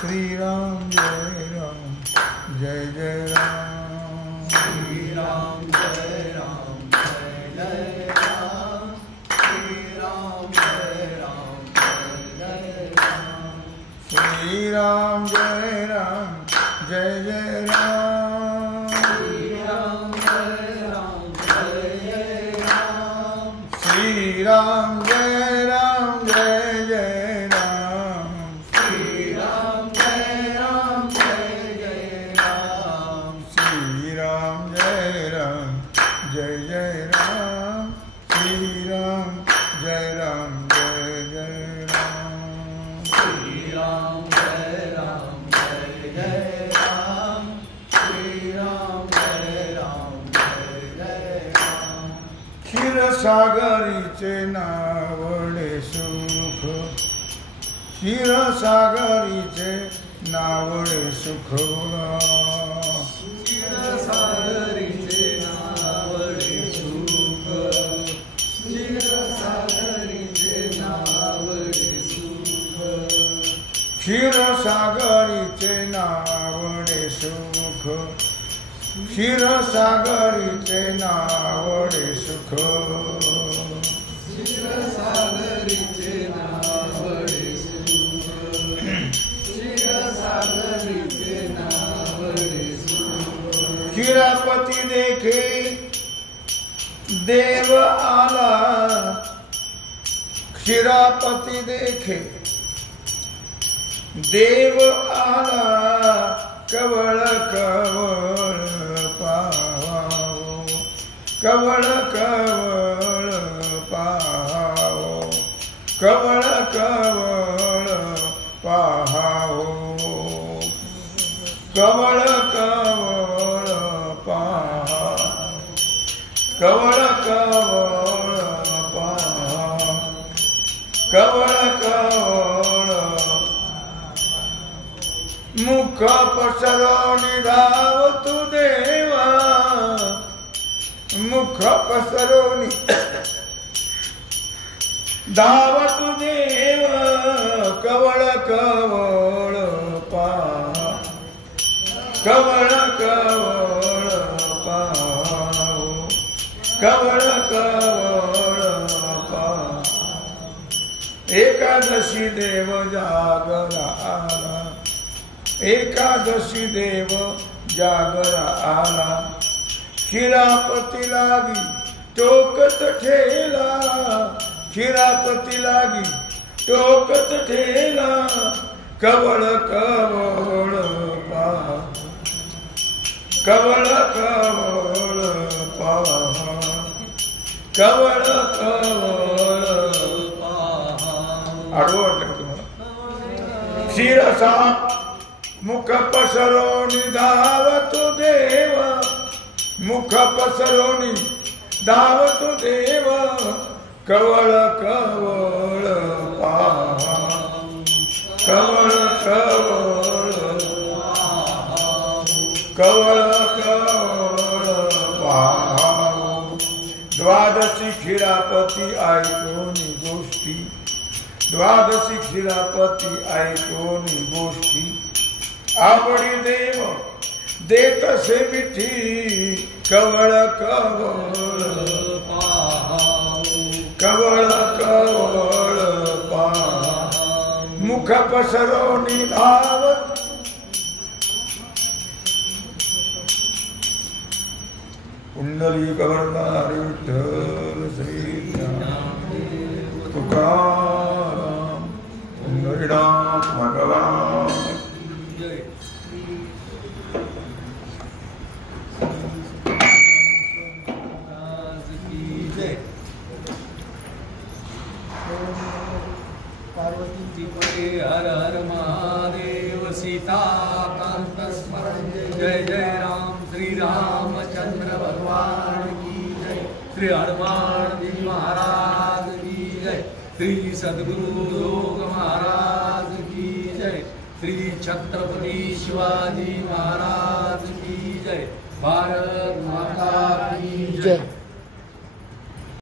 श्री राम जय जय राम श्री राम जय राम जय जय राम श्री राम जय राम जय जय राम श्री राम जय राम जय जय राम श्री राम जय राम जय जय राम श्री राम जय राम जय जय राम श्री राम जय राम जय जय राम श्री राम जय राम जय जय राम श्री राम जय राम जय जय राम श्री राम जय राम जय जय राम श्री राम जय राम जय जय राम क्षीरसागरीचे नावडे सुख क्षीरसागरीचे नावडे सुख क्षीरसागरीचे नावडे सुख क्षीरसागरीचे नावडे सुख क्षीरसागरीचे नावडे सुख क्षीरसागरीचे नावडे सुख क्षीरसागरीचे नावडे सुख क्षीरसागरीचे नावडे सुख क्षीरापती देखे देव आला क्षीरापती देखे देव आला कवळ कवळ पाहावो कवळ कवळ पाहावो कवळ कवळ पाहावो कवळ कवळ पाहा कवळ कवळ पाहा कवळ कवळ मुख पसरवणी धावतु देवा मुख पसरवणी धावतु देव कवळ कवळ पाहा कवळ कवळ पाहावो कवळ कवळ पाहा एकादशी देव जागरा आला एकादशी देव जागरा आला क्षीरापती लागी टोकत ठेला क्षीरापती लागी टोकत ठेला कवळ कवळ पाहा कवळ कवळ पाहा कवळ कवळ पाहा आडवं वाटलं तुम्हाला क्षीरसा मुख पसरवणी धावतो देव मुख पसरवणी धावतो देव कवळ कवळ पाहा कवळ कवळ कवळ कवळ पाहा द्वादशी क्षीरापती ऐकोनी गोष्टी द्वादशी क्षीरापती ऐकोनी गोष्टी आवडी देव देतसे मिठी कवळ कवळ कवळ कवळ पाहा मुख पसरवणी धावत पुंडलिक वरदारी विठ्ठल श्री तुकाराम हरिनाम भगवान हर हर महादेव सीताकांत स्मरण जय जय राम श्री रामचंद्र भगवान की जय श्री हनुमान जी महाराज की जय श्री सद्गुरु योग महाराज की जय श्री छत्रपति शिवाजी महाराज की जय भारत माता की जय।